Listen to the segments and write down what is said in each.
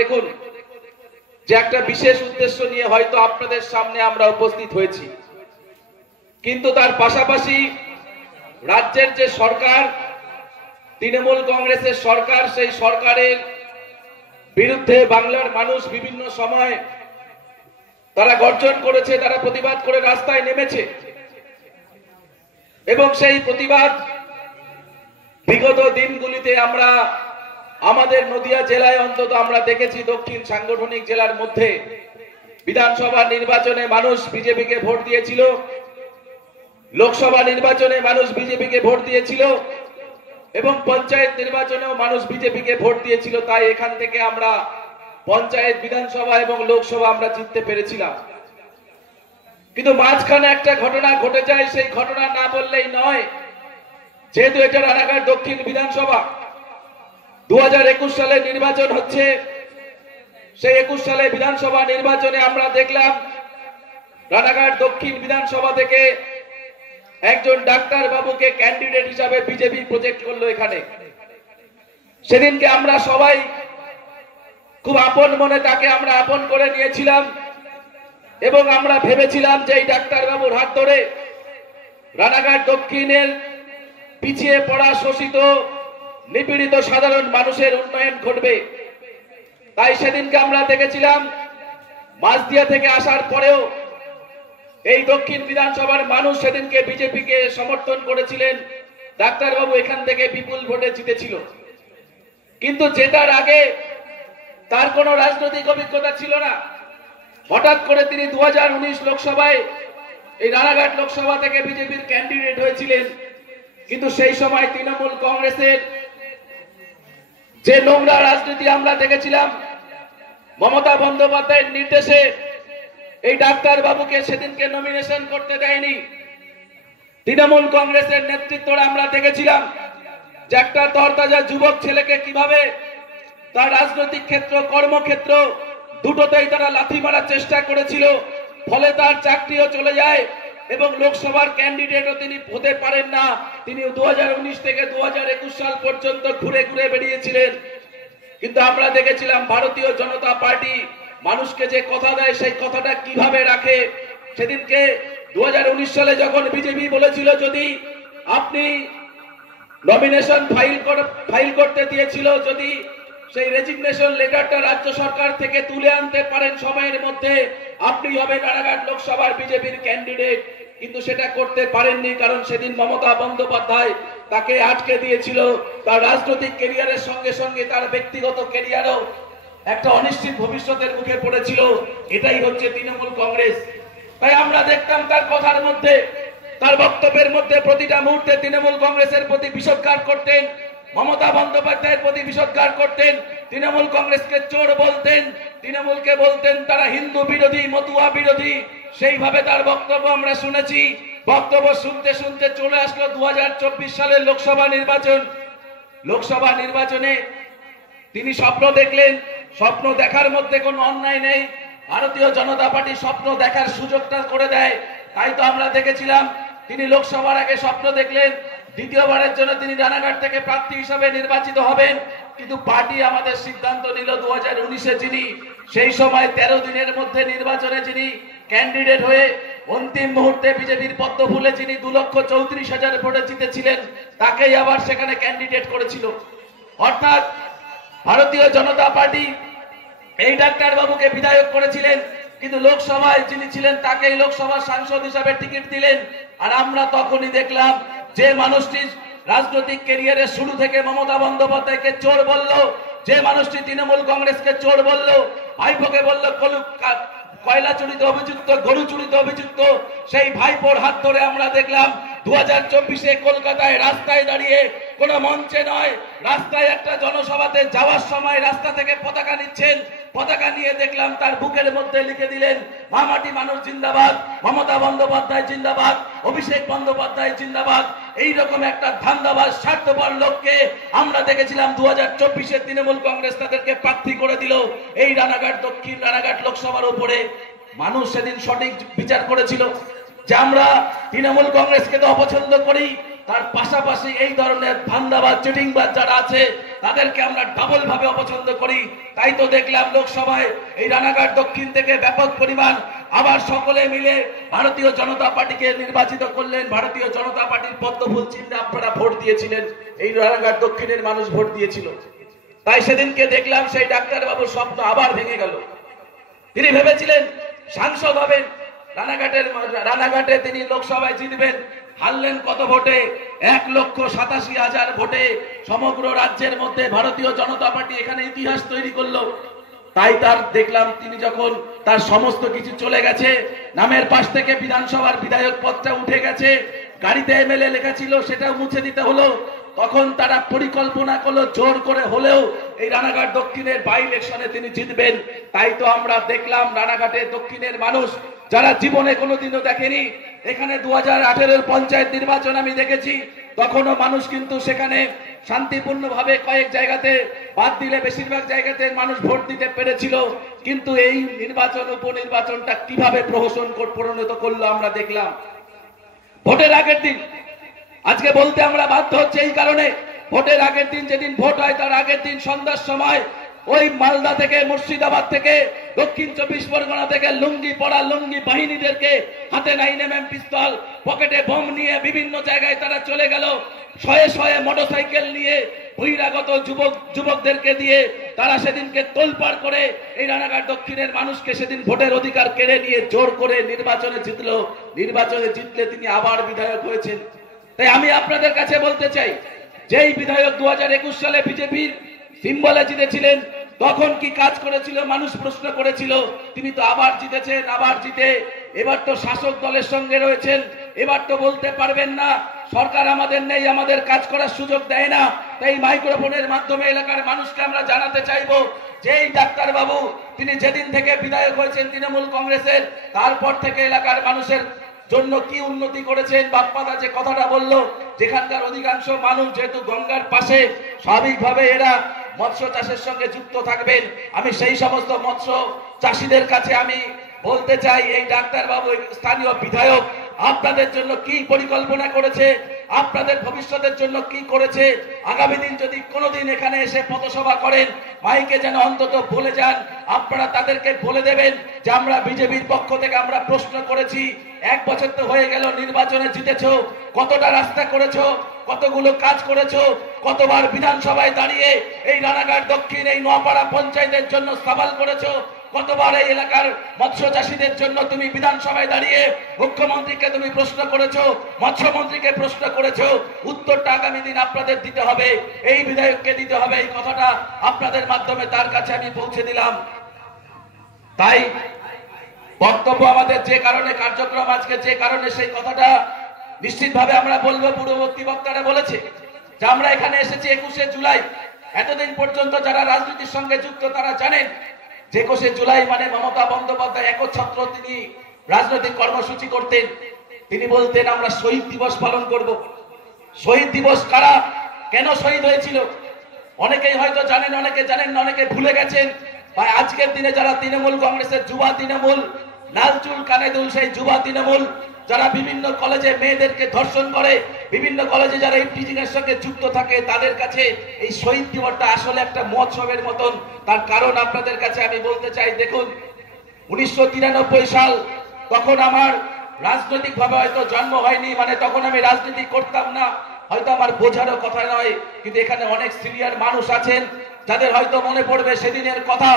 দেখুন যে একটা বিশেষ উদ্দেশ্য নিয়ে হয়তো আপনাদের সামনে আমরা উপস্থিত হয়েছি, কিন্তু তার পাশাপাশি রাজ্যের যে সরকার, তৃণমূল কংগ্রেসের সরকার, সেই সরকারের বিরুদ্ধে বাংলার মানুষ বিভিন্ন সময় তারা গর্জন করেছে, তারা প্রতিবাদ করে রাস্তায় নেমেছে এবং সেই প্রতিবাদ বিগত দিনগুলিতে আমরা আমাদের নদিয়া জেলায় অন্তত আমরা দেখেছি। দক্ষিণ সাংগঠনিক জেলার মধ্যে বিধানসভা নির্বাচনে মানুষ বিজেপিকে ভোট দিয়েছিল, লোকসভা নির্বাচনে মানুষ বিজেপিকে ভোট দিয়েছিল এবং পঞ্চায়েত নির্বাচনেও মানুষ বিজেপিকে ভোট দিয়েছিল। তাই এখান থেকে আমরা পঞ্চায়েত, বিধানসভা এবং লোকসভা আমরা জিততে পেরেছিলাম। কিন্তু মাঝখানে একটা ঘটনা ঘটে যায়, সেই ঘটনা না বললেই নয়। যেহেতু এটা রানাঘাট দক্ষিণ বিধানসভা, 2021 সালে নির্বাচন হচ্ছে, সেই 21 সালে বিধানসভা নির্বাচনে আমরা দেখলাম রানাঘাট দক্ষিণ বিধানসভা থেকে একজন ডাক্তার বাবুকে ক্যান্ডিডেট হিসাবে বিজেপি প্রজেক্ট করলো এখানে। সেদিনকে আমরা সবাই খুব আপন মনে তাকে আমরা আপন করে নিয়েছিলাম এবং আমরা ভেবেছিলাম যে এই ডাক্তার বাবুর হাত ধরে রানাঘাট দক্ষিণের পিছিয়ে পড়া, শোষিত, নিপীড়িত সাধারণ মানুষের উন্নয়ন ঘটবে। তাই সেদিনকে আমরা দেখেছিলাম মাঝদিয়া থেকে আসার পরেও এই দক্ষিণ বিধানসভার মানুষ সেদিনকে বিজেপিকে সমর্থন করেছিলেন। ডাক্তারবাবু এখান থেকে বিপুল ভোটে জিতেছিল। কিন্তু জেতার আগে তার কোনো রাজনৈতিক অভিজ্ঞতা ছিল না। হঠাৎ করে তিনি 2019 লোকসভায় এই রানাঘাট লোকসভা থেকে বিজেপির ক্যান্ডিডেট হয়েছিলেন। কিন্তু সেই সময় তৃণমূল কংগ্রেসের যে নোংরা রাজনীতি আমরা দেখেছিলাম, মমতা বন্দ্যোপাধ্যায়ের নির্দেশে এই ডাক্তার বাবুকে সেদিনকে নমিনেশন করতে দেয়নি। তৃণমূল কংগ্রেসের নেতৃত্বরা আমরা দেখেছিলাম যে একটা তরতাজা যুবক ছেলেকে কিভাবে তার রাজনৈতিক ক্ষেত্র, কর্মক্ষেত্র দুটোতেই তারা লাথি মারার চেষ্টা করেছিল। ফলে তার চাকরিও চলে যায় এবং লোকসভার ক্যান্ডিডেটও তিনি হতে পারেন না। তিনি 2019 থেকে 2021 সাল পর্যন্ত ঘুরে ঘুরে বেরিয়েছিলেন। কিন্তু আমরা দেখেছিলাম ভারতীয় জনতা পার্টি মানুষকে যে কথা দেয় সেই কথাটা কিভাবে রাখে। সেদিনকে 2019 সালে যখন বিজেপি বলেছিল যদি আপনি নমিনেশন ফাইল করতে দিয়েছিল, যদি সেই রেজিগনেশন লেটারটা রাজ্য সরকার থেকে তুলে আনতে পারেন সময়ের মধ্যে, আপনি হবেন রানাঘাট লোকসভার বিজেপির ক্যান্ডিডেট। কিন্তু সেটা করতে পারেননি, কারণ সেদিন মমতা বন্দ্যোপাধ্যায় তাকে আটকে দিয়েছিল। তার রাজনৈতিক ক্যারিয়ারের সঙ্গে সঙ্গে তার ব্যক্তিগত ক্যারিয়ারও একটা অনিশ্চিত ভবিষ্যতের মুখে পড়েছিল। এটাই হচ্ছে তৃণমূল কংগ্রেস। তাই আমরা দেখতাম তার কথার মধ্যে, তার বক্তব্যের মধ্যে প্রতিটা মুহূর্তে তৃণমূল কংগ্রেসের প্রতি বিষোদ্গার করতেন, মমতা বন্দ্যোপাধ্যায়ের প্রতি বিষোদ্গার করতেন, তৃণমূল কংগ্রেসকে চোর বলতেন, তৃণমূলকে বলতেন তারা হিন্দু বিরোধী, মতুয়া বিরোধী। সেইভাবে তার বক্তব্য আমরা শুনেছি। বক্তব্য শুনতে শুনতে চলে আসলো 2024 সালের লোকসভা নির্বাচন। লোকসভা নির্বাচনে তিনি স্বপ্ন দেখলেন। স্বপ্ন দেখার মধ্যে কোনো অন্যায় নেই। ভারতীয় জনতা পার্টি স্বপ্ন দেখার সুযোগটা করে দেয়। তাই তো আমরা দেখেছিলাম তিনি লোকসভার আগে স্বপ্ন দেখলেন দ্বিতীয়বারের জন্য তিনি রানাঘাট থেকে প্রার্থী হিসাবে নির্বাচিত হবেন। কিন্তু পার্টি আমাদের সিদ্ধান্ত নিল 2019-এ যিনি সেই সময় 13 দিনের মধ্যে নির্বাচনে যিনি ক্যান্ডিডেট হয়ে অন্তিম মুহূর্তে বিজেপির পদ্ম ফুলে যিনি 2,34,000 ভোটে জিতেছিলেন, তাকেই আবার সেখানে ক্যান্ডিডেট করেছিল। অর্থাৎ ভারতীয় জনতা পার্টি এই ডাক্তার বাবুকে বিধায়ক করেছিলেন, কিন্তু লোকসভায় যিনি ছিলেন তাকেই লোকসভার সাংসদ হিসাবে টিকিট দিলেন। আর আমরা তখনই দেখলাম যে মানুষটি রাজনৈতিক ক্যারিয়ারের শুরু থেকে মমতা বন্দ্যোপাধ্যায়কে চোর বলল, যে মানুষটি তৃণমূল কংগ্রেসকে চোর বলল, ভাইপোকে বলল কয়লা চুরিতে অভিযুক্ত, গরু চুরিতে অভিযুক্ত, সেই ভাইপোর হাত ধরে আমরা দেখলাম 2024-এ কলকাতায় রাস্তায় দাঁড়িয়ে, কোনো মঞ্চে নয়, রাস্তায় একটা জনসভাতে যাওয়ার সময় রাস্তা থেকে পতাকা নিচ্ছেন। পতাকা নিয়ে দেখলাম তার বুকের মধ্যে লিখে দিলেন মামাটি মানুষ জিন্দাবাদ, মমতা বন্দ্যোপাধ্যায় জিন্দাবাদ, অভিষেক বন্দ্যোপাধ্যায় জিন্দাবাদ। এইরকম একটা ধান্দাবাজ স্বার্থপর লোককে আমরা দেখেছিলাম 2024-এ তৃণমূল কংগ্রেস তাদেরকে প্রার্থী করে দিল এই রানাঘাট দক্ষিণ, রানাঘাট লোকসভার উপরে। মানুষ সেদিন সঠিক বিচার করেছিল যে আমরা তৃণমূল কংগ্রেসকে তো অপছন্দ করি, তার পাশাপাশি এই ধরনের ধান্দাবাজ, চিটিংবাজ যারা আছে তাদেরকে আমরা ডাবল ভাবে অপছন্দ করি। তাই তো দেখলাম লোকসভায় এই রানাঘাট দক্ষিণ থেকে ব্যাপক পরিমাণ আবার সকলে মিলে ভারতীয় জনতা পার্টিকে নির্বাচিত করলেন। ভারতীয় জনতা পার্টির পদ্মফুল চিহ্নে আপনারা ভোট দিয়েছিলেন, এই রানাঘাট দক্ষিণের মানুষ ভোট দিয়েছিল। তাই সেদিনকে দেখলাম সেই ডাক্তারবাবুর স্বপ্ন আবার ভেঙে গেল। তিনি ভেবেছিলেন সাংসদ হবেন, রানাঘাটে তিনি লোকসভায় জিতবেন। হারলেন কত ভোটে? 1,87,000 ভোটে সমগ্র রাজ্যের মধ্যে ভারতীয় জনতা পার্টি এখানে ইতিহাস তৈরি করলো। তাই তার দেখলাম তিনি যখন তার সমস্ত কিছু চলে গেছে, নামের পাশ থেকে বিধানসভার বিধায়ক পদটা উঠে গেছে, গাড়িতে এমএলএ লেখা ছিল সেটাও মুছে দিতে হলো, তখন তারা পরিকল্পনা করলো জোর করে হলেও এই রানাঘাট দক্ষিণের বাই ইলেকশনে তিনি জিতবেন। তাই তো আমরা দেখলাম রানাঘাটের দক্ষিণের মানুষ যারা জীবনে কোনোদিনও দেখেনি, এখানে 2018-এর পঞ্চায়েত নির্বাচন আমি দেখেছি, তখনও মানুষ কিন্তু সেখানে শান্তিপূর্ণভাবে কয়েক জায়গাতে, বাদ দিলে বেশিরভাগ জায়গাতে মানুষ ভোট দিতে পেরেছিল। কিন্তু এই নির্বাচন, উপনির্বাচনটা কিভাবে প্রহসন পরিণত করলো আমরা দেখলাম। ভোটের আগের দিন, আজকে বলতে আমরা বাধ্য হচ্ছে এই কারণে, ভোটের আগের দিন যেদিন ভোট হয় তার আগের দিন সন্ধ্যার সময় ওই মালদা থেকে, মুর্শিদাবাদ থেকে, দক্ষিণ 24 পরগনা থেকে লুঙ্গি পড়া লুঙ্গি বাহিনীদেরকে হাতে 9mm পিস্তল, পকেটে বোম নিয়ে বিভিন্ন জায়গায় তারা চলে গেল। শয়ে শয়ে মোটরসাইকেল নিয়ে বহিরাগত যুবকদেরকে দিয়ে তারা সেদিনকে তোলপাড় করে এই রানাঘাট দক্ষিণের মানুষকে সেদিন ভোটের অধিকার কেড়ে নিয়ে জোর করে নির্বাচনে জিতলো। নির্বাচনে জিতলে তিনি আবার বিধায়ক হয়েছেন। তাই আমি আপনাদের কাছে বলতে চাই, যেই বিধায়ক 2021 সালে বিজেপির সিম্বলে জিতেছিলেন, তখন কি কাজ করেছিল মানুষ প্রশ্ন করেছিল। তিনি তো আবার জিতেছেন, আবার জিতে এবার তো শাসক দলের সঙ্গে রয়েছেন, এবার তো বলতে পারবেন না সরকার আমাদের নেই, আমাদের কাজ করার সুযোগ দেয় না। তাই মাইক্রোফোনের মাধ্যমে এলাকার মানুষকে আমরা জানাতে চাইবো যে এই ডাক্তার বাবু তিনি যেদিন থেকে বিধায়ক হয়েছেন তৃণমূল কংগ্রেসের, তারপর থেকে এলাকার মানুষের জন্য কি উন্নতি করেছেন। বাপ্পাদা যে কথাটা বললো, যেখানকার অধিকাংশ মানুষ যেহেতু গঙ্গার পাশে, স্বাভাবিকভাবে এরা মৎস্য চাষের সঙ্গে যুক্ত থাকবেন। আমি সেই সমস্ত মৎস্য চাষীদের কাছে আমি বলতে চাই, এই ডাক্তার বাবু স্থানীয় বিধায়ক আপনাদের জন্য কি পরিকল্পনা করেছে, আপনাদের ভবিষ্যতের জন্য কি করেছে। আগামী দিন যদি কোনোদিন এখানে এসে পথসভা করেন, মাইকে যেন অন্তত বলে যান, আপনারা তাদেরকে বলে দেবেন যে আমরা বিজেপির পক্ষ থেকে আমরা প্রশ্ন করেছি, 1 বছর তো হয়ে গেল নির্বাচনে জিতেছো, কতটা রাস্তা করেছো, কতগুলো কাজ করেছো, কতবার বিধানসভায় দাঁড়িয়ে এই রানাঘাট দক্ষিণ, এই নোয়াপাড়া পঞ্চায়েতের জন্য সওয়াল করেছো, কতবার এই এলাকার মৎস্য চাষীদের জন্য তুমি বিধানসভায় দাঁড়িয়ে মুখ্যমন্ত্রীকে তুমি প্রশ্ন করেছো, মৎস্যমন্ত্রীকে প্রশ্ন করেছো। উত্তরটা আগামী দিন আপনাদের দিতে হবে, এই বিধায়ককে দিতে হবে। এই কথাটা আপনাদের মাধ্যমে তার কাছে আমি পৌঁছে দিলাম। তাই বক্তব্য আমাদের যে কারণে, কার্যক্রম আজকে যে কারণে, সেই কথাটা নিশ্চিতভাবে আমরা বলবো। পূর্ববর্তী বক্তারা বলেছে যে আমরা এখানে এসেছি 21শে জুলাই। এতদিন পর্যন্ত যারা রাজনীতির সঙ্গে যুক্ত তারা জানেন যে 21শে জুলাই মানে মমতা বন্দ্যোপাধ্যায় একচ্ছত্র তিনি রাজনৈতিক কর্মসূচি করতেন। তিনি বলতেন আমরা শহীদ দিবস পালন করব। শহীদ দিবস কারা, কেন শহীদ হয়েছিল অনেকেই হয়তো জানেন, অনেকে জানেন না, অনেকে ভুলে গেছেন। ভাই আজকের দিনে যারা তৃণমূল কংগ্রেসের যুবা তৃণমূল, লালচুল কানে দুল, সেই যুবা তৃণমূল যারা বিভিন্ন কলেজে মেয়েদেরকে ধর্ষণ করে, বিভিন্ন কলেজে যারা ইফটিজিং এর সঙ্গে যুক্ত থাকে, তাদের কাছে এই শহীদ দিবসটা আসলে একটা মহোৎসবের মতন। তার কারণ আপনাদের কাছে আমি বলতে চাই, দেখুন 1993 সাল, তখন আমার রাজনৈতিক ভাবে হয়তো জন্ম হয়নি, মানে তখন আমি রাজনীতি করতাম না, হয়তো আমার বোঝারও কথা নয়, কিন্তু এখানে অনেক সিনিয়র মানুষ আছেন যাদের হয়তো মনে পড়বে সেদিনের কথা।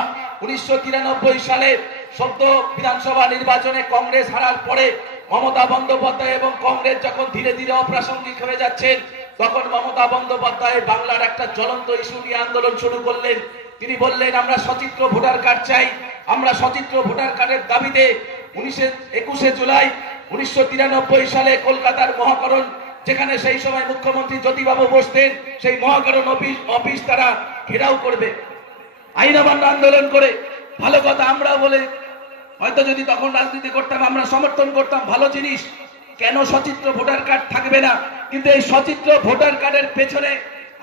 1993 সালে সদ্য বিধানসভা নির্বাচনে কংগ্রেস হারার পরে মমতা বন্দ্যোপাধ্যায় এবং কংগ্রেস যখন ধীরে ধীরে অপ্রাসঙ্গিক হয়ে যাচ্ছেন, তখন মমতা বন্দ্যোপাধ্যায় বাংলার একটা জ্বলন্ত ইস্যু নিয়ে আন্দোলন শুরু করলেন। তিনি বললেন আমরা সচিত্র ভোটার কার্ড চাই, আমরা সচিত্র ভোটার কার্ডের দাবিতে 21শে জুলাই 1993 সালে কলকাতার মহাকরণ, যেখানে সেই সময় মুখ্যমন্ত্রী জ্যোতিবাবু বসতেন, সেই মহাকরণ অফিস তারা ঘেরাও করবে, আইন অমান্য আন্দোলন করে। ভালো কথা, আমরা বলে হয়তো যদি তখন রাজনীতি করতাম আমরা সমর্থন করতাম, ভালো জিনিস, কেন সচিত্র ভোটার কার্ড থাকবে না। কিন্তু এই সচিত্র ভোটার কার্ডের পেছনে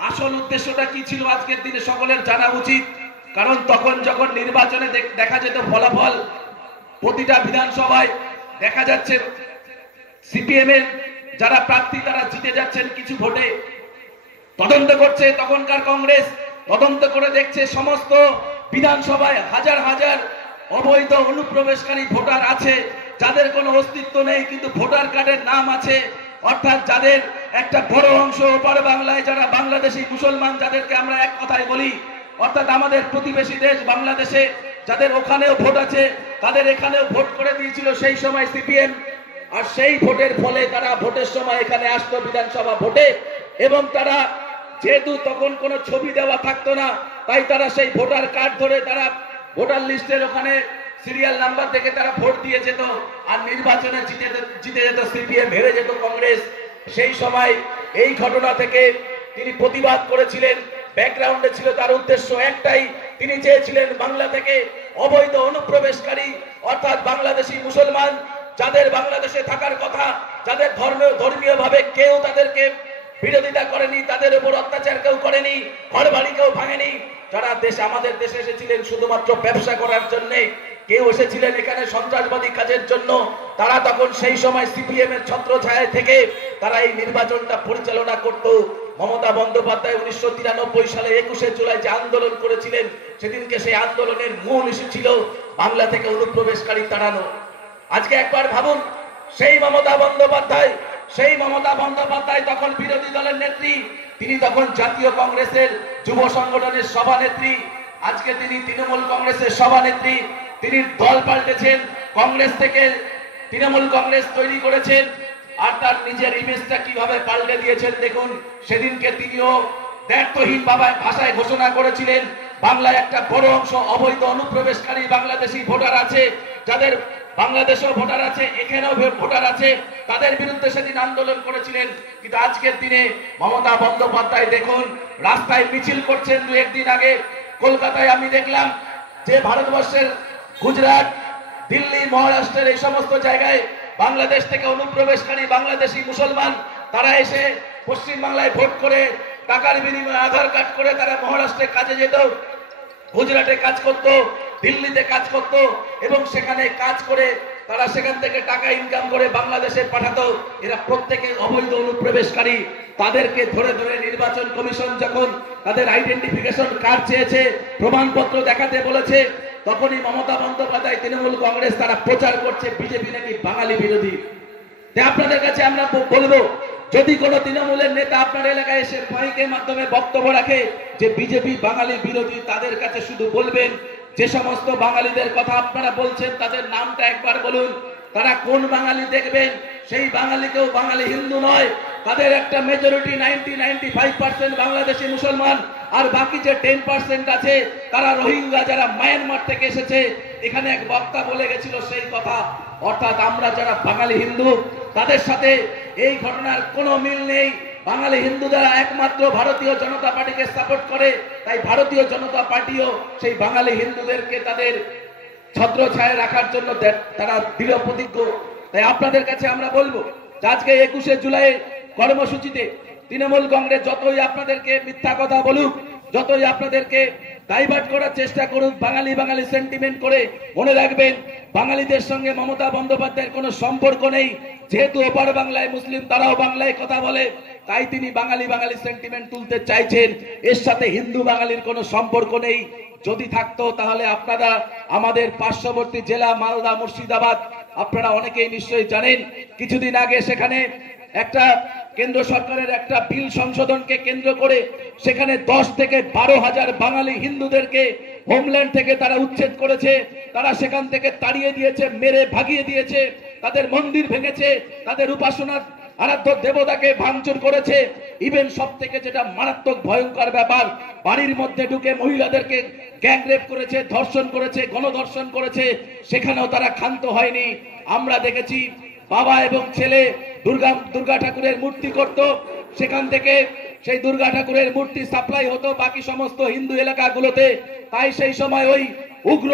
আসল উদ্দেশ্যটা কি ছিল আজকের দিনে সকলের জানা উচিত। কারণ তখন যখন নির্বাচনে দেখা যেত ফলাফল, প্রতিটা বিধানসভায় দেখা যাচ্ছে সিপিএম এর যারা প্রার্থী তারা জিতে যাচ্ছেন কিছু ভোটে, তদন্ত করছে তখনকার কংগ্রেস, তদন্ত করে দেখছে সমস্ত বিধানসভায় হাজার হাজার অবৈধ অনুপ্রবেশকারী ভোটার আছে, যাদের কোনো অস্তিত্ব নেই কিন্তু ভোটার কার্ডের নাম আছে, অর্থাৎ যাদের একটা বড় অংশ ওপার বাংলায় যারা বাংলাদেশি মুসলমান, যাদেরকে আমরা এক কথায় বলি, অর্থাৎ আমাদের প্রতিবেশী দেশ বাংলাদেশে যাদের ওখানেও ভোট আছে, তাদের এখানেও ভোট করে দিয়েছিল সেই সময় সিপিএম। আর সেই ভোটের ফলে তারা ভোটের সময় এখানে আসতো বিধানসভা ভোটে, এবং তারা যেহেতু তখন কোনো ছবি দেওয়া থাকতো না, তাই তারা সেই ভোটার কার্ড ধরে তারা ভোটার লিস্টের ওখানে সিরিয়াল নাম্বার দেখে তারা ভোট দিয়ে যেত, আর নির্বাচনে জিতে যেত সিপিএম, হেরে যেত কংগ্রেস। সেই সময় এই ঘটনা থেকে তিনি প্রতিবাদ করেছিলেন। ব্যাকগ্রাউন্ডে ছিল তার উদ্দেশ্য একটাই, তিনি চেয়েছিলেন বাংলা থেকে অবৈধ অনুপ্রবেশকারী অর্থাৎ বাংলাদেশি মুসলমান যাদের বাংলাদেশে থাকার কথা, যাদের ধর্মীয় ভাবে কেউ তাদেরকে বিরোধিতা করেনি, তাদের উপর অত্যাচার কেউ করেনি, ঘর বাড়ি কেউ ভাঙেনি, যারা আমাদের দেশে এসেছিলেন শুধুমাত্র ব্যবসা করার জন্য, কেউ এসেছিলেন এখানে সন্ত্রাসবাদী কাজের জন্য, তারা তখন সেই সময় সিপিএম এর ছত্রছায়ায় থেকে তারা এই নির্বাচনটা পরিচালনা করত। মমতা বন্দ্যোপাধ্যায় 1993 সালে 21শে জুলাই যে আন্দোলন করেছিলেন, সেদিনকে সেই আন্দোলনের মূল ইস্যু ছিল বাংলা থেকে অনুপ্রবেশকারী তাড়ানো। আজকে একবার ভাবুন, সেই মমতা বন্দ্যোপাধ্যায় তখন বিরোধী দলের নেত্রী, তিনি তখন জাতীয় কংগ্রেসের যুব সংগঠনের সভানেত্রী, আজকে তিনি তৃণমূল কংগ্রেসের সভানেত্রী। তিনি দল পাল্টেছেন, কংগ্রেস থেকে তৃণমূল কংগ্রেস তৈরি করেছেন, আর তার নিজের ইমেজটা কিভাবে পাল্টে দিয়েছেন দেখুন। সেদিনকে তিনিও দায়িত্বহীন ভাষায় ঘোষণা করেছিলেন বাংলায় একটা বড় অংশ অবৈধ অনুপ্রবেশকারী বাংলাদেশি ভোটার আছে, যাদের বাংলাদেশেও ভোটার আছে, এখানেও ভোটার আছে, তাদের বিরুদ্ধে সেদিন আন্দোলন করেছিলেন। কিন্তু আজকের দিনে মমতা বন্দ্যোপাধ্যায় দেখুন রাস্তায় মিছিল করছেন। দু একদিন আগে কলকাতায় আমি দেখলাম যে ভারতবর্ষের গুজরাট, দিল্লি, মহারাষ্ট্রের এই সমস্ত জায়গায় বাংলাদেশ থেকে অনুপ্রবেশকারী বাংলাদেশি মুসলমান তারা এসে পশ্চিমবাংলায় ভোট করে টাকার বিনিময়ে আধার কার্ড করে তারা মহারাষ্ট্রে কাজে যেত, গুজরাটে কাজ করত, দিল্লিতে কাজ করত, এবং সেখানে কাজ করে তারা সেখান থেকে টাকা ইনকাম করে বাংলাদেশে পাঠাতো। এরা প্রত্যেকে অবৈধ অনুপ্রবেশকারী। তাদেরকে ধরে ধরে নির্বাচন কমিশন যখন তাদের আইডেন্টিফিকেশন কার্ড চেয়েছে, প্রমাণপত্র দেখাতে বলেছে, তখনই মমতা বন্দ্যোপাধ্যায়, তৃণমূল কংগ্রেস তারা প্রচার করছে বিজেপি নাকি বাঙালি বিরোধী। তাই আপনাদের কাছে আমরা বলবো, যদি কোনো তৃণমূলের নেতা আপনার এলাকায় এসে মাইকের মাধ্যমে বক্তব্য রাখে যে বিজেপি বাঙালি বিরোধী, তাদের কাছে শুধু বলবেন যে সমস্ত বাঙালিদের কথা আপনারা বলছেন তাদের নামটা একবার বলুন। তারা কোন বাঙালি দেখবেন, সেই বাঙালি কেউ বাঙালি হিন্দু নয়, তাদের একটা মেজরিটি 95% বাংলাদেশি মুসলমান, আর বাকি যে 10% আছে তারা রোহিঙ্গা, যারা মায়ানমার থেকে এসেছে। এখানে এক বক্তা বলে গেছিল সেই কথা, অর্থাৎ আমরা যারা বাঙালি হিন্দু তাদের সাথে এই ঘটনার কোনো মিল নেই। বাঙালি হিন্দুরা একমাত্র ভারতীয় জনতা পার্টিকে সাপোর্ট করে, তাই ভারতীয় জনতা পার্টিও সেই বাঙালি হিন্দুদেরকে তাদের ছত্রছায়ায় রাখার জন্য তারা দৃঢ় প্রতিজ্ঞ। তাই আপনাদের কাছে আমরা বলবো, আজকে 21শে জুলাই কর্মসূচিতে তৃণমূল কংগ্রেস যতই আপনাদেরকে মিথ্যা কথা বলুক, যতই আপনাদেরকে ডাইভার্ট করার চেষ্টা করুক বাঙালি বাঙালি সেন্টিমেন্ট করে, মনে রাখবেন বাঙালিদের সঙ্গে মমতা বন্দ্যোপাধ্যায়ের কোনো সম্পর্ক নেই। যেহেতু ওপার বাংলায় মুসলিম, তারাও বাংলায় কথা বলে, তাই তিনি বাঙালি বাঙালি সেন্টিমেন্ট তুলতে চাইছেন। এর সাথে হিন্দু বাঙালির কোনো সম্পর্ক নেই। যদি থাকতো তাহলে আপনারা আমাদের পার্শ্ববর্তী জেলা মালদা, মুর্শিদাবাদ, আপনারা অনেকেই নিশ্চয়ই জানেন, কিছুদিন আগে সেখানে একটা কেন্দ্র সরকারের একটা বিল সংশোধনকে কেন্দ্র করে সেখানে 10 থেকে 12 হাজার বাঙালি হিন্দুদেরকে হোমল্যান্ড থেকে তারা উচ্ছেদ করেছে। তারা সেখান থেকে তাড়িয়ে দিয়েছে, মেরে ভাগিয়ে দিয়েছে, তাদের মন্দির ভেঙেছে, তাদের উপাসনার আরাধ্য দেবতাকে ভাঙচুর করেছে। ইভেন সব থেকে যেটা মারাত্মক ভয়ঙ্কর ব্যাপার, বাড়ির মধ্যে ঢুকে মহিলাদেরকে গ্যাং রেপ করেছে, ধর্ষণ করেছে, গণধর্ষণ করেছে, সেখানেও তারা ক্ষান্ত হয়নি। আমরা দেখেছি বাবা এবং ছেলে দুর্গা ঠাকুরের মূর্তি করত, সেখান থেকে সেই দুর্গা ঠাকুরের মূর্তি সাপ্লাই হতো বাকি সমস্ত হিন্দু এলাকাগুলোতে। তাই সেই সময় ওই উগ্র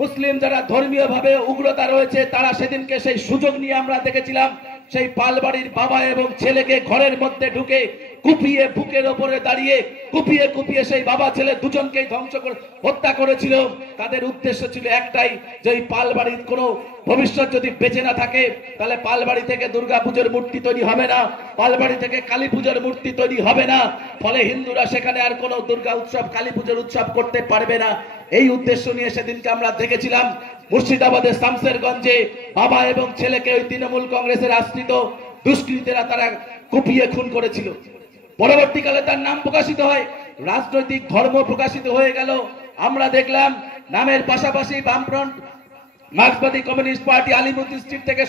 মুসলিম যারা ধর্মীয় ভাবে উগ্রতা রয়েছে, তারা সেদিনকে সেই সুযোগ নিয়ে আমরা দেখেছিলাম সেই পালবাড়ির বাবা এবং ছেলেকে ঘরের মধ্যে ঢুকে কুপিয়ে বুকের ওপরে দাঁড়িয়ে কুপিয়ে কুপিয়ে সেই বাবা ছেলে দুজনকেই ধ্বংস করে হত্যা করেছিল। তাদের উদ্দেশ্য ছিল একটাই, যে এই পালবাড়ির কোনো ভবিষ্যৎ যদি বেঁচে না থাকে তাহলে পালবাড়ি থেকে দুর্গা পুজোর মূর্তি তৈরি হবে না, পালবাড়ি থেকে কালী পুজোর মূর্তি তৈরি হবে না, ফলে হিন্দুরা সেখানে আর কোনো দুর্গা উৎসব কালী পুজোর উৎসব করতে পারবে না। এই উদ্দেশ্য নিয়ে সেদিনকে আমরা দেখেছিলাম মুর্শিদাবাদের শামসেরগঞ্জে বাবা এবং ছেলেকে ওই তৃণমূল কংগ্রেসের আশ্রিত দুষ্কৃতীরা তারা কুপিয়ে খুন করেছিল। পরবর্তীকালে তার নাম প্রকাশিত হয়, রাজনৈতিক ধর্ম প্রকাশিত হয়ে গেল। আমরা দেখলাম নামের পাশাপাশি বামফ্রন্ট মার্ক্সবাদী কমিউনিস্ট পার্টি আলিমুদ্দিন স্ট্রিট থেকে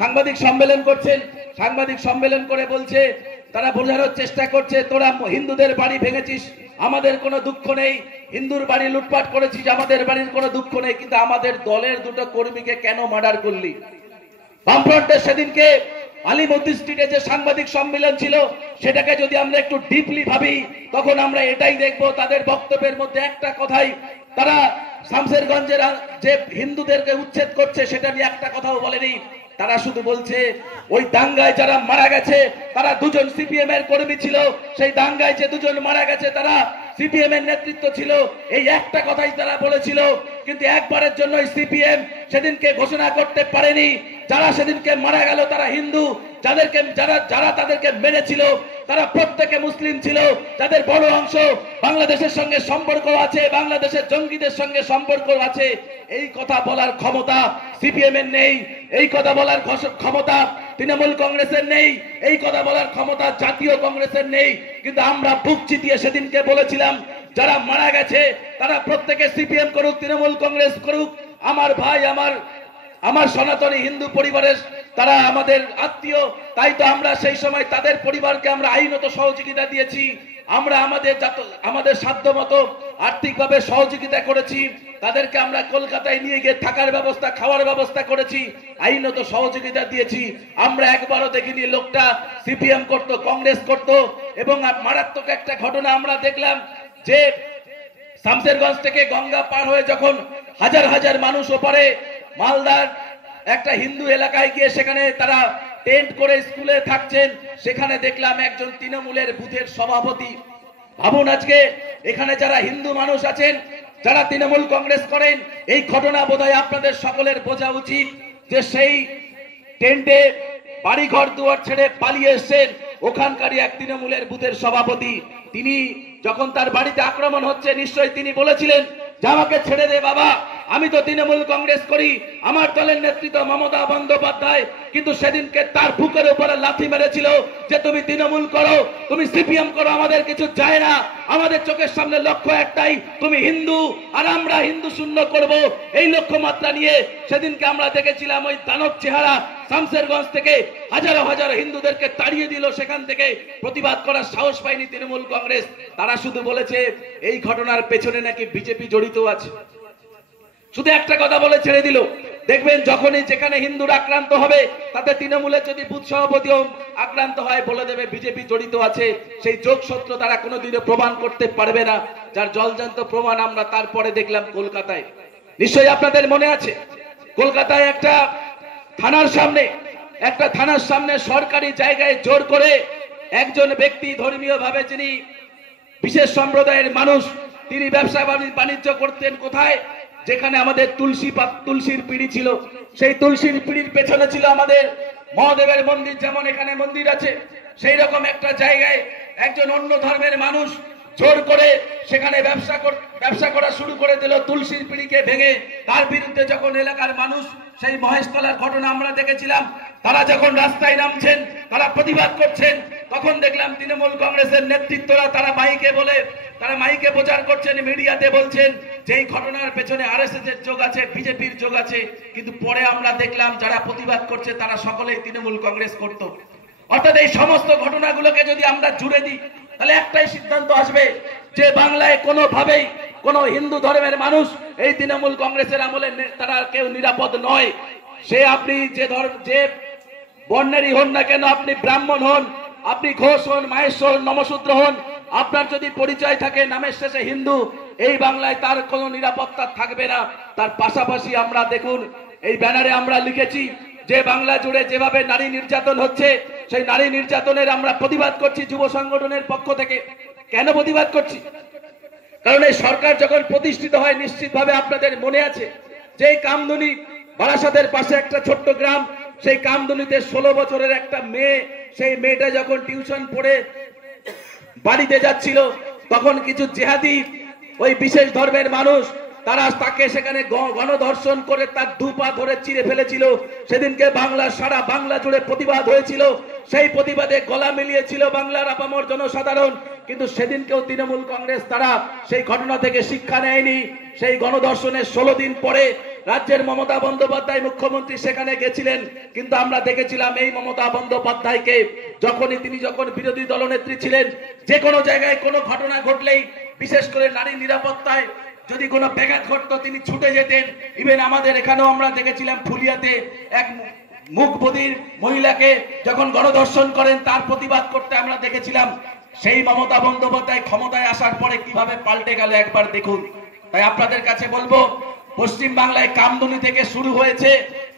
সাংবাদিক সম্মেলন করছেন। সাংবাদিক সম্মেলন করে বলছে, তারা বোঝানোর চেষ্টা করছে, তোরা হিন্দুদের বাড়ি ভেঙেছিস, আমাদের কোনো দুঃখ নেই, হিন্দুর বাড়ি লুটপাট করেছিস, আমাদের বাড়ির কোনো দুঃখ নেই, কিন্তু আমাদের দলের দুটো কর্মীকে কেন মার্ডার করলি? বামফ্রন্টের সেদিনকে আলিমুদ্দিন স্ট্রিটে যে সাংবাদিক সম্মেলন ছিল সেটাকে যদি আমরা একটু ডিপলি ভাবি তখন আমরা এটাই দেখব, তাদের বক্তব্যের মধ্যে একটা কথাই, তারা শামসেরগঞ্জের যে হিন্দুদেরকে উচ্ছেদ করছে সেটা নিয়ে একটা কথাও বলেনি। তারা শুধু বলছে ওই দাঙ্গায় যারা মারা গেছে তারা দুজন সিপিএম এর কর্মী ছিল, সেই দাঙ্গায় যে দুজন মারা গেছে তারা সিপিএম এর নেতৃত্ব ছিল, এই একটা কথাই তারা বলেছিল। কিন্তু একবারের জন্য সিপিএম সেদিনকে ঘোষণা করতে পারেনি যারা সেদিনকে মারা গেল তারা হিন্দু, যারা তাদেরকে মেরেছিল তারা প্রত্যেকে মুসলিম ছিল, যাদের বড় অংশ বাংলাদেশের সঙ্গে সম্পর্ক আছে, বাংলাদেশের জঙ্গিদের সঙ্গে সম্পর্ক আছে। এই কথা বলার ক্ষমতা সিপিএম এর নেই, এই কথা বলার ক্ষমতা তৃণমূল কংগ্রেসের নেই, এই কথা বলার ক্ষমতা জাতীয় কংগ্রেসের নেই। কিন্তু আমরা বুক চিতিয়ে সেদিনকে বলেছিলাম যারা মারা গেছে তারা প্রত্যেকে সিপিএম করুক, তৃণমূল কংগ্রেস করুক, আমার ভাই, আমার সনাতনী হিন্দু পরিবারের তারা আমাদের আত্মীয়, তাই তো আমরা সেই সময় তাদের পরিবারকে আমরা আইনত সহযোগিতা দিয়েছি, আমরা আমাদের সাধ্য মতো আর্থিকভাবে সহযোগিতা করেছি, তাদেরকে আমরা কলকাতায় নিয়ে গিয়ে থাকার ব্যবস্থা, খাওয়ার ব্যবস্থা করেছি, আইনত সহযোগিতা দিয়েছি। আমরা একবারও দেখিনি লোকটা সিপিএম করত, কংগ্রেস করত। এবং মারাত্মক একটা ঘটনা আমরা দেখলাম যে শামসেরগঞ্জ থেকে গঙ্গা পার হয়ে যখন হাজার হাজার মানুষ ওপারে মালদার একটা হিন্দু এলাকায় গিয়ে সেখানে তারা টেন্ট করে স্কুলে থাকছেন, সেখানে দেখলাম একজন তৃণমূলের বুথের সভাপতি। ভাবুন, আজকে এখানে যারা হিন্দু মানুষ আছেন, যারা তৃণমূল কংগ্রেস করেন, এই ঘটনা বোধহয় আপনাদের সকলের বোঝা উচিত যে সেই টেন্টে বাড়িঘর দুয়ার ছেড়ে পালিয়ে এসছেন ওখানকারই এক তৃণমূলের বুথের সভাপতি। তিনি যখন তার বাড়িতে আক্রমণ হচ্ছে নিশ্চয়ই তিনি বলেছিলেন যে আমাকে ছেড়ে দে বাবা, আমি তো তৃণমূল কংগ্রেস করি, আমার দলের নেতৃত্ব মমতা বন্দ্যোপাধ্যায়। কিন্তু সেদিনকে তার বুকের উপরে লাথি মেরেছিল যে তুমি তৃণমূল করো, তুমি সিপিএম করো, আমাদের কিছু যায় না, আমাদের চোখের সামনে লক্ষ্য একটাই, তুমি হিন্দু আর আমরা হিন্দু শূন্য করব। এই লক্ষ্যমাত্রা নিয়ে সেদিনকে আমরা দেখেছিলাম ওই দানব চেহারা শামসেরগঞ্জ থেকে হাজারো হাজারো হিন্দুদেরকে তাড়িয়ে দিল, সেখান থেকে প্রতিবাদ করার সাহস পায়নি তৃণমূল কংগ্রেস। তারা শুধু বলেছে এই ঘটনার পেছনে নাকি বিজেপি জড়িত আছে, শুধু একটা কথা বলে ছেড়ে দিল। দেখবেন যখনই যেখানে হিন্দুরা আক্রান্ত হবে তাতে তৃণমূলের যদি বুথ সভাপতিও আক্রান্ত হয় বলে দেবে বিজেপি জড়িত আছে। সেই যোগসূত্র তারা কোনোদিনও প্রমাণ করতে পারবে না, যার জলজান্ত প্রমাণ আমরা তারপরে দেখলাম কলকাতায়। নিশ্চয়ই আপনাদের মনে আছে কলকাতায় একটা থানার সামনে সরকারি জায়গায় জোর করে একজন ব্যক্তি ধর্মীয় ভাবে যিনি বিশেষ সম্প্রদায়ের মানুষ, তিনি ব্যবসা বাণিজ্য করতেন কোথায়, যেখানে আমাদের তুলসীর পিঁড়ি ছিল, সেই তুলসীর পিঁড়ির পেছনে ছিল আমাদের মহাদেবের মন্দির। যেমন এখানে মন্দির আছে, সেই রকম একটা জায়গায় একজন অন্য ধর্মের মানুষ জোর করে সেখানে ব্যবসা করা শুরু করে দিল তুলসীর পিঁড়িকে ভেঙে। তার বিরুদ্ধে যখন এলাকার মানুষ, সেই মহেশতলার ঘটনা আমরা দেখেছিলাম, তারা যখন রাস্তায় নামছেন, তারা প্রতিবাদ করছেন, তখন দেখলাম তৃণমূল কংগ্রেসের নেতৃত্বরা তারা মাইকে প্রচার করছেন, মিডিয়াতে বলছেন যে এই ঘটনার পেছনে আরএসএস এর যোগ আছে, বিজেপির যোগ আছে। কিন্তু পরে আমরা দেখলাম যারা প্রতিবাদ করছে তারা সকলেই তৃণমূল কংগ্রেস করত। অর্থাৎ এই সমস্ত ঘটনাগুলোকে যদি আমরা জুড়ে দিই তাহলে একটাই সিদ্ধান্ত আসবে যে বাংলায় কোনোভাবেই কোনো হিন্দু ধর্মের মানুষ এই তৃণমূল কংগ্রেসের আমলে তারা কেউ নিরাপদ নয়। সে আপনি যে বর্ণেরই হন না কেন, আপনি ব্রাহ্মণ হন, আপনি ঘোষ হন, মাহেশ্বর হন, নমশূদ্র হন, আপনার যদি পরিচয় থাকে নামের শেষে হিন্দু, এই বাংলায় তার কোনো নিরাপত্তা থাকবে না। তার পাশাপাশি আমরা দেখুন এই ব্যানারে আমরা লিখেছি যে বাংলা জুড়ে যেভাবে নারী নির্যাতন হচ্ছে, সেই নারী নির্যাতনের আমরা প্রতিবাদ করছি যুব সংগঠনের পক্ষ থেকে। কেন প্রতিবাদ করছি? কারণ এই সরকার যখন প্রতিষ্ঠিত হয়, নিশ্চিতভাবে আপনাদের মনে আছে যে কামদুনি, বারাসাতের পাশে একটা ছোট্ট গ্রাম, সেই কামদুনিতে 16 বছরের একটা মেয়ে, সেই মেয়েটা যখন টিউশন পড়ে বাড়িতে যাচ্ছিল, তখন কিছু জেহাদি ওই বিশেষ ধর্মের মানুষ তারা তাকে সেখানে গণধর্ষণ করে তার 2 পা ধরে চিরে ফেলেছিল। সেদিনকে সারা বাংলা জুড়ে প্রতিবাদ হয়েছিল। সেই প্রতিবাদে গলা মিলিয়েছিল বাংলার আপামর জনসাধারণ। কিন্তু সেদিনকেও তৃণমূল কংগ্রেস তারা সেই ঘটনা থেকে শিক্ষা নেয়নি। সেই গণধর্ষণের 16 দিন পরে রাজ্যের মমতা বন্দ্যোপাধ্যায় মুখ্যমন্ত্রী সেখানে গেছিলেন, কিন্তু আমরা দেখেছিলাম এই মমতা বন্দ্যোপাধ্যায়কে তিনি যখন বিরোধী দলনেত্রী ছিলেন, যে কোনো জায়গায় কোনো ঘটনা ঘটলেই, বিশেষ করে নারী নিরাপত্তায় যদি কোনো ব্যাঘাত ঘটতো, তিনি ছুটে যেতেন। ইভেন আমাদের এখানেও আমরা দেখেছিলাম ফুলিয়াতে এক মুখবধির মহিলাকে যখন গণধর্ষণ করেন, তার প্রতিবাদ করতে আমরা দেখেছিলাম। সেই মমতা বন্দ্যোপাধ্যায় ক্ষমতায় আসার পরে কিভাবে পাল্টে গেল একবার দেখুন। তাই আপনাদের কাছে বলবো, পশ্চিম বাংলায় কামদুনি থেকে শুরু হয়েছে,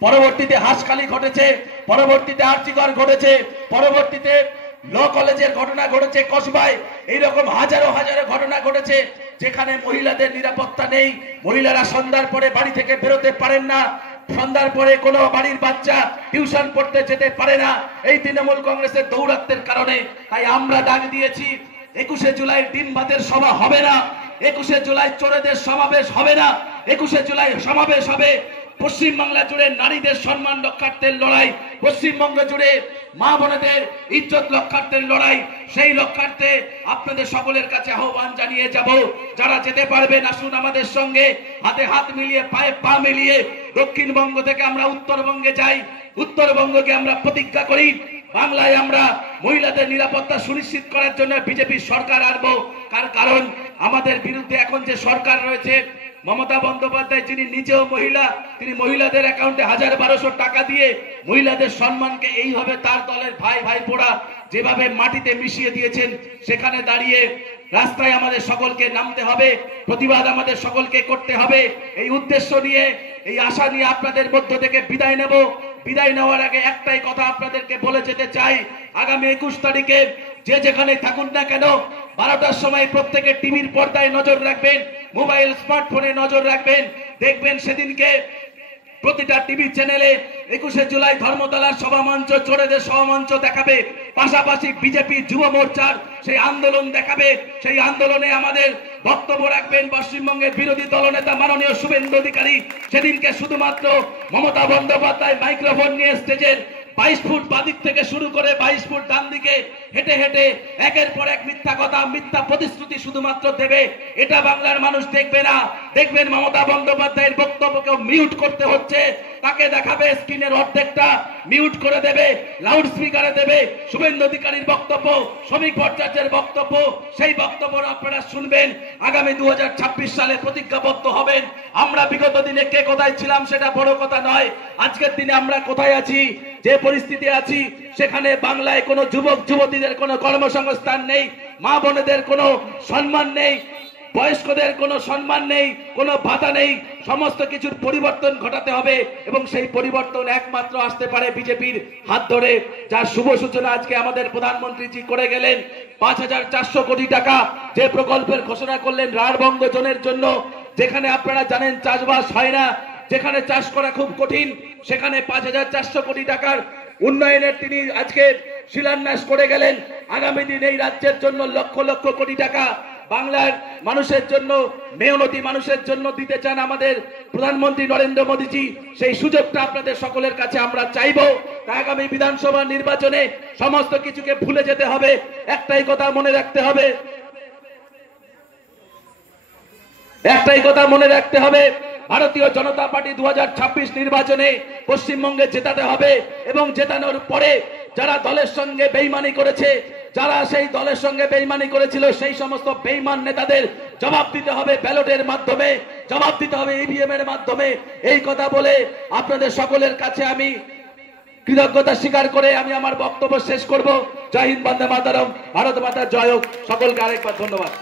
পরবর্তীতে হাসখালি ঘটেছে, পরবর্তীতে আরজিকর ঘটেছে, পরবর্তীতে ল কলেজের ঘটনা ঘটেছে কসবায়, এইরকম হাজারো হাজারো ঘটনা ঘটেছে যেখানে মহিলাদের নিরাপত্তা নেই। মহিলারা সন্ধ্যার পরে বাড়ি থেকে বেরোতে পারেন না, সন্ধ্যার পরে কোনো বাড়ির বাচ্চা টিউশন পড়তে যেতে পারে না, এই তৃণমূল কংগ্রেসের দৌরাত্মের কারণে। তাই আমরা ডাক দিয়েছি, 21শে জুলাই ডিম ভাতের সভা হবে না, 21শে জুলাই চোরেদের সমাবেশ হবে না, 21শে জুলাই সমাবেশ হবে পশ্চিমবাংলা জুড়ে নারীদের সম্মান রক্ষার্থের লড়াই, পশ্চিমবঙ্গ জুড়ে মা বোনেদের ইজ্জত রক্ষার্থের লড়াই। সেই রক্ষার্থে আপনাদের সকলের কাছে আহ্বান জানিয়ে যাব, যারা যেতে পারবেন আসুন আমাদের সঙ্গে, হাতে হাত মিলিয়ে পায়ে পা মিলিয়ে দক্ষিণবঙ্গ থেকে আমরা উত্তরবঙ্গে যাই, উত্তরবঙ্গকে আমরা প্রতিজ্ঞা করি বাংলায় আমরা মহিলাদের নিরাপত্তা সুনিশ্চিত করার জন্য বিজেপি সরকার আনবো। কারণ আমাদের বিরুদ্ধে এখন যে সরকার রয়েছে, মমতা বন্দ্যোপাধ্যায় যিনি নিজেও মহিলা, তিনি মহিলাদের অ্যাকাউন্টে 1200 টাকা দিয়ে মহিলাদের সম্মানকে এইভাবে তার দলের ভাইপোরা যেভাবে মাটিতে মিশিয়ে দিয়েছেন, সেখানে দাঁড়িয়ে রাস্তায় আমাদের সকলকে নামতে হবে, প্রতিবাদ আমাদের সকলকে করতে হবে। এই উদ্দেশ্য নিয়ে, এই আশা নিয়ে আপনাদের মধ্য থেকে বিদায় নেব। বিদায় নেওয়ার আগে একটাই কথা আপনাদেরকে বলে যেতে চাই, আগামী 21 তারিখে যে যেখানে থাকুন না কেন, 12টার সময় প্রত্যেকে টিভির পর্দায় নজর রাখবেন, মোবাইল স্মার্টফোনে নজর রাখবেন। দেখবেন সেদিনকে প্রতিটা টিভি চ্যানেলে 21শে জুলাই ধর্মতলার সভামঞ্চ, চোরেদের সভামঞ্চ দেখাবে, পাশাপাশি বিজেপি যুব মোর্চার সেই আন্দোলন দেখাবে। সেই আন্দোলনে আমাদের বক্তব্য রাখবেন পশ্চিমবঙ্গের বিরোধী দলনেতা মাননীয় শুভেন্দু অধিকারী। সেদিনকে শুধুমাত্র মমতা বন্দ্যোপাধ্যায় মাইক্রোফোন নিয়ে স্টেজের 22 ফুট বাদিক থেকে শুরু করে 22 ফুট ডান দিকে হেঁটে হেঁটে একের পর এক মিথ্যা কথা, মিথ্যা প্রতিশ্রুতি শুধুমাত্র দেবে। এটা বাংলার মানুষ দেখবে না। দেখবেন মমতা বন্দ্যোপাধ্যায়ের বক্তব্যকে মিউট করতে হচ্ছে, তাকে দেখাবে স্ক্রিনের অর্ধেকটা মিউট করে দেবে, লাউড স্পিকারে দেবে শুভেন্দু অধিকারীর বক্তব্য, শ্রমিক ভট্টাচার্যের বক্তব্য। সেই বক্তব্য আপনারা শুনবেন। আগামী 2026 সালে প্রতিজ্ঞাবদ্ধ হবেন। আমরা বিগত দিনে কে কোথায় ছিলাম সেটা বড় কথা নয়, আজকের দিনে আমরা কোথায় আছি, যে পরিস্থিতি আছি, সেখানে বাংলায় কোনো যুবক যুবতীদের কোনো কর্মসংস্থান নেই, মা বোনেদের কোনো সম্মান নেই, বয়স্কদের কোনো সম্মান নেই, কোনো ভাতা নেই। সমস্ত কিছুর পরিবর্তন ঘটাতে হবে এবং সেই পরিবর্তন একমাত্র আসতে পারে বিজেপির হাত ধরে, যার শুভ সূচনা আজকে আমাদের প্রধানমন্ত্রীজি করে গেলেন। 5400 কোটি টাকা যে প্রকল্পের ঘোষণা করলেন রাঢ়বঙ্গ জোনের জন্য, যেখানে আপনারা জানেন চাষবাস হয় না, যেখানে চাষ করা খুব কঠিন, সেখানে 5400 কোটি টাকার উন্নয়নের তিনি আজকে শিলান্যাস করে গেলেন। আগামী দিন এই রাজ্যের জন্য লক্ষ লক্ষ কোটি টাকা বাংলার মানুষের জন্য, মেহনতি মানুষের জন্য দিতে চান আমাদের প্রধানমন্ত্রী নরেন্দ্র মোদীজি। সেই সুযোগটা আপনাদের সকলের কাছে আমরা চাইবো। আগামী বিধানসভা নির্বাচনে সমস্ত কিছুকে ভুলে যেতে হবে, একটাই কথা মনে রাখতে হবে, একটাই কথা মনে রাখতে হবে, ভারতীয় জনতা পার্টি 2026 নির্বাচনে পশ্চিমবঙ্গে জেতাতে হবে এবং জেতানোর পরে যারা দলের সঙ্গে বেইমানি করেছে, যারা সেই দলের সঙ্গে বেইমানি করেছিল, সেই সমস্ত বেইমান নেতাদের জবাব দিতে হবে ব্যালটের মাধ্যমে, জবাব দিতে হবে ইভিএম এর মাধ্যমে। এই কথা বলে আপনাদের সকলের কাছে আমি কৃতজ্ঞতা স্বীকার করে আমি আমার বক্তব্য শেষ করব। জয় হিন্দ, বন্দে মাতরম, ভারত মাতা জয় হোক। সকলকে আরেকবার ধন্যবাদ।